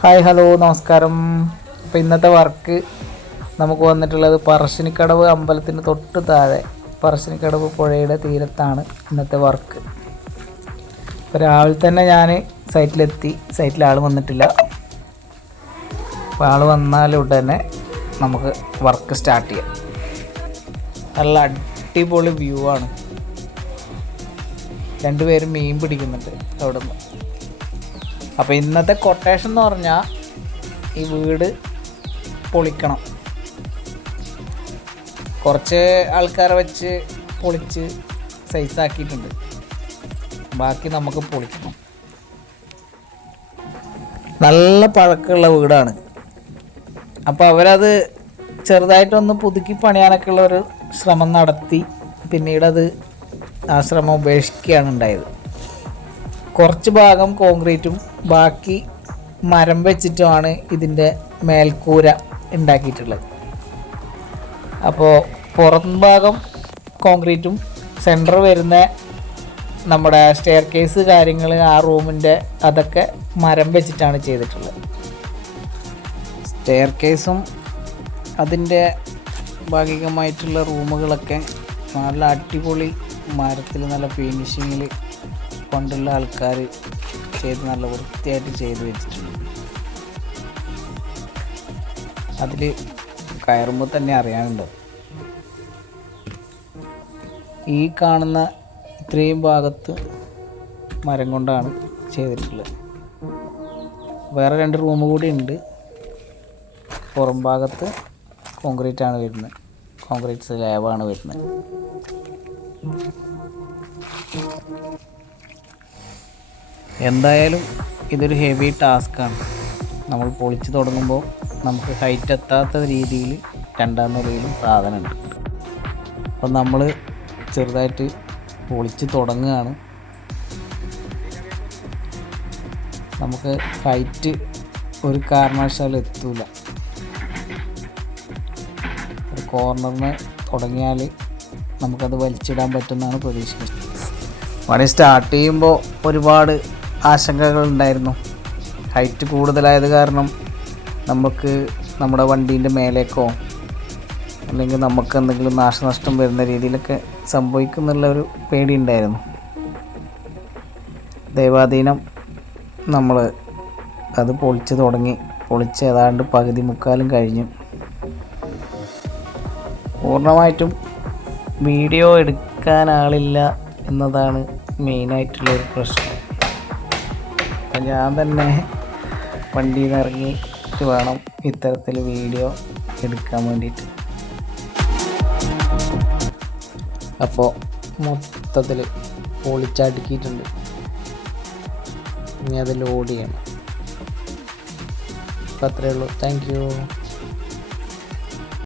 Hi hello നമസ്കാരം. അപ്പോൾ ഇന്നത്തെ വർക്ക് നമുക്ക് വന്നിട്ടുള്ളത് പറശ്ശിനിക്കടവ് അമ്പലത്തിന് തൊട്ട് താഴെ പറശ്ശിനിക്കടവ് പുഴയുടെ തീരത്താണ് ഇന്നത്തെ വർക്ക്. ഇപ്പോൾ രാവിലെ തന്നെ ഞാൻ സൈറ്റിലെത്തി. സൈറ്റിൽ ആൾ വന്നിട്ടില്ല. അപ്പോൾ ആൾ വന്നാലുടനെ നമുക്ക് വർക്ക് സ്റ്റാർട്ട് ചെയ്യാം. നല്ല അടിപൊളി വ്യൂ ആണ്. രണ്ടുപേരും മീൻ പിടിക്കുന്നുണ്ട് അവിടെ നിന്ന്. അപ്പോൾ ഇന്നത്തെ കൊട്ടേഷൻ എന്ന് പറഞ്ഞാൽ ഈ വീട് പൊളിക്കണം. കുറച്ച് ആൾക്കാരെ വെച്ച് പൊളിച്ച് സൈസാക്കിയിട്ടുണ്ട്. ബാക്കി നമുക്ക് പൊളിക്കണം. നല്ല പഴക്കമുള്ള വീടാണ്. അപ്പോൾ അവരത് ചെറുതായിട്ടൊന്ന് പുതുക്കി പണിയാനൊക്കെ ഉള്ളൊരു ശ്രമം നടത്തി. പിന്നീടത് ആ ശ്രമം ഉപേക്ഷിക്കുകയാണ് ഉണ്ടായത്. കുറച്ച് ഭാഗം കോൺക്രീറ്റും ബാക്കി മരം വെച്ചിട്ടുമാണ് ഇതിൻ്റെ മേൽക്കൂര ഉണ്ടാക്കിയിട്ടുള്ളത്. അപ്പോൾ പുറം ഭാഗം കോൺക്രീറ്റും സെൻറ്റർ വരുന്ന നമ്മുടെ സ്റ്റെയർ കേസ് കാര്യങ്ങൾ ആ റൂമിൻ്റെ അതൊക്കെ മരം വെച്ചിട്ടാണ് ചെയ്തിട്ടുള്ളത്. സ്റ്റെയർ കേസും അതിൻ്റെ ഭാഗികമായിട്ടുള്ള റൂമുകളൊക്കെ നല്ല അടിപൊളി മരത്തിൽ നല്ല ഫിനിഷിങ്ങിൽ കൊണ്ടുള്ള ആൾക്കാർ ചെയ്ത് നല്ല വൃത്തിയായിട്ട് ചെയ്ത് വെച്ചിട്ടുണ്ട്. അതിൽ കയറുമ്പോൾ തന്നെ അറിയാനുണ്ട്. ഈ കാണുന്ന ഇത്രയും ഭാഗത്ത് മരം കൊണ്ടാണ് ചെയ്തിട്ടുള്ളത്. വേറെ 2 റൂം കൂടി ഉണ്ട്. പുറം ഭാഗത്ത് കോൺക്രീറ്റാണ് വരുന്നത്. കോൺക്രീറ്റ് സ്ലാബാണ് വരുന്നത്. എന്തായാലും ഇതൊരു ഹെവി ടാസ്ക്കാണ്. നമ്മൾ പൊളിച്ച് തുടങ്ങുമ്പോൾ നമുക്ക് ഹൈറ്റ് എത്താത്ത രീതിയിൽ 2ാം നിലയിലും സാധനമുണ്ട്. അപ്പം നമ്മൾ ചെറുതായിട്ട് പൊളിച്ച് തുടങ്ങുകയാണ്. നമുക്ക് ഹൈറ്റ് ഒരു കാരണവശാലും എത്തൂല. ഒരു കോർണറിന് തുടങ്ങിയാൽ നമുക്കത് വലിച്ചിടാൻ പറ്റുമെന്നാണ് പ്രതീക്ഷിക്കുന്നത്. പണി സ്റ്റാർട്ട് ചെയ്യുമ്പോൾ ഒരുപാട് ആശങ്കകളുണ്ടായിരുന്നു. ഹൈറ്റ് കൂടുതലായത് കാരണം നമുക്ക് നമ്മുടെ വണ്ടീൻ്റെ മേലേക്കോ അല്ലെങ്കിൽ നമുക്ക് എന്തെങ്കിലും നാശനഷ്ടം വരുന്ന രീതിയിലൊക്കെ സംഭവിക്കുന്നുള്ള ഒരു പേടിയുണ്ടായിരുന്നു. ദൈവാധീനം നമ്മൾ അത് പൊളിച്ച് തുടങ്ങി. പൊളിച്ച് ഏതാണ്ട് പകുതി മുക്കാലും കഴിഞ്ഞു. പൂർണ്ണമായിട്ടും വീഡിയോ എടുക്കാൻ ആളില്ല എന്നതാണ് മെയിനായിട്ടുള്ളൊരു പ്രശ്നം. അപ്പം ഞാൻ തന്നെ വണ്ടിയിൽ നിന്ന് ഇറങ്ങിയിട്ട് വേണം ഇത്തരത്തിൽ വീഡിയോ എടുക്കാൻ വേണ്ടിയിട്ട്. അപ്പോൾ മൊത്തത്തിൽ പൊളിച്ചടുക്കിയിട്ടുണ്ട്. ഇനി അത് ലോഡ് ചെയ്യണം. അപ്പോൾ അത്രയേ ഉള്ളൂ. Thank you.